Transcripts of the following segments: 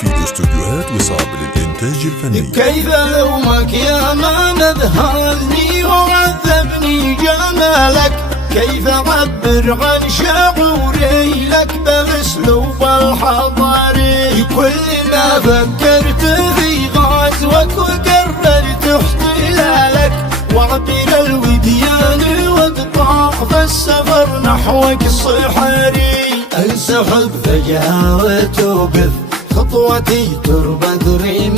في استوديوهات وصاب للإنتاج الفني. كيف لومك يا من أذهلني وعذبني جمالك، كيف أعبر عن شعوري لك بالأسلوب الحضاري. كل ما فكرت في غزوك وقررت احتلالك، وعبر الوديان واقطع في السفر نحوك الصحاري. انسحب فجأة وتوقف خطوتي تربد رمالك،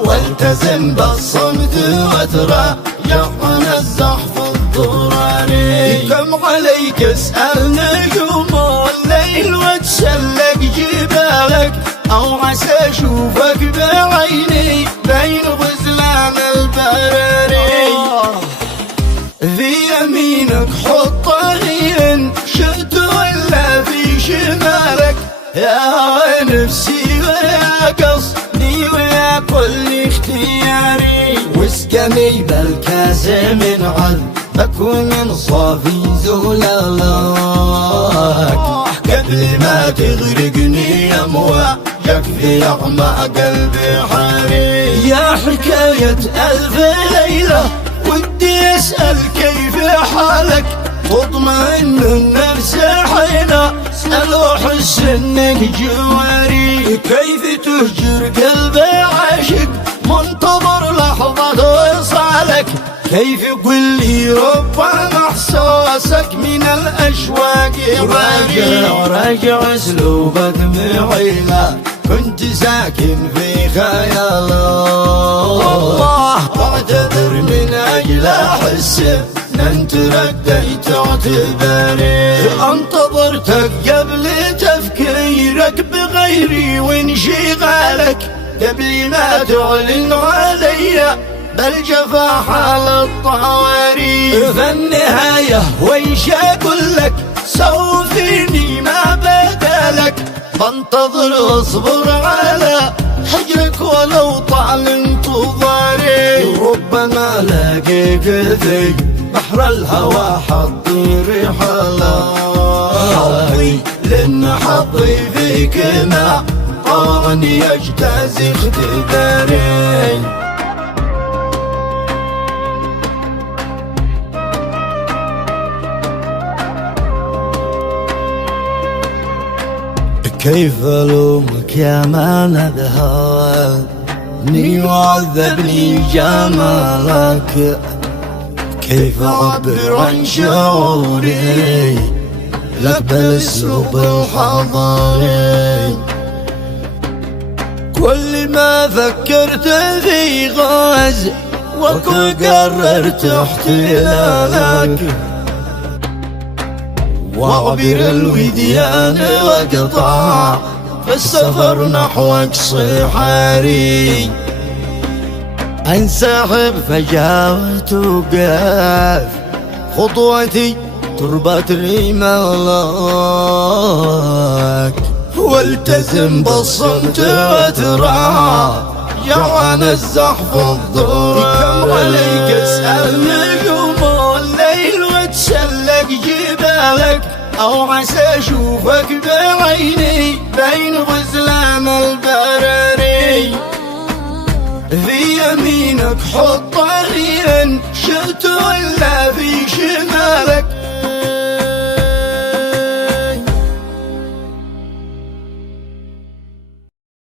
والتزم بالصمت وتراجع عن الزحف الضراري. كم عليك اسأل نجوم الليل وتسلق جبالك، أو عسى أشوفك بعيني بين غزلان البراري. في يمينك حط إن شئت ولا في شمالك، يا نفسي ويا قصدي ويا كل اختياري. واسقني بالكاس من عذبك ومن صافي زلالك، قبل ما تغرقني أمواجك في أعماق البحر. يا حكاية ألف ليلة ودي أسأل كيف حالك، تطمئن النفس حين أسأل وأحس إنك جواري. كيف تهجر قلبي عاشق منتظر لحظة وصالك، كيف قل لي ربما إحساسك من الأشواق راجع أسلوبك معي لا كنت ساكن في خيالك. واعتذر من أجل أحس أنت رديت اعتباري. انتظرتك قبل تفكيرك بغيري وانشغالك، قبل ما تعلن علي بل جفا حال الطواري. في النهاية ويش أقول لك سوي فيني ما بدالك، بنتظر اصبر على حجرك ولو طال انتظاري. ربما لاقيك في بحر الهوى حطي رحلة، لأن حظي فيك ما قارني يجتاز اختباري. كيف ألومك يا من أذهلني وعذبني جمالك، كيف أعبر عن شعوري لك بالأسلوب الحضاري. كل ما فكرت في غاز وقررت احتلالك، وعبر الوديان واقطع في السفر نحوك صحاري. انسحب فجأة وتوقف خطوتي تربة رمالك، والتزم بالصمت وتراجع عن الزحف الضراري. كم عليك اسأل نجوم الليل وتسلق جبالك، أو عسى أشوفك بعيني بين غزلان البراري. في يمينك حط إن شئت ولا في شمالك،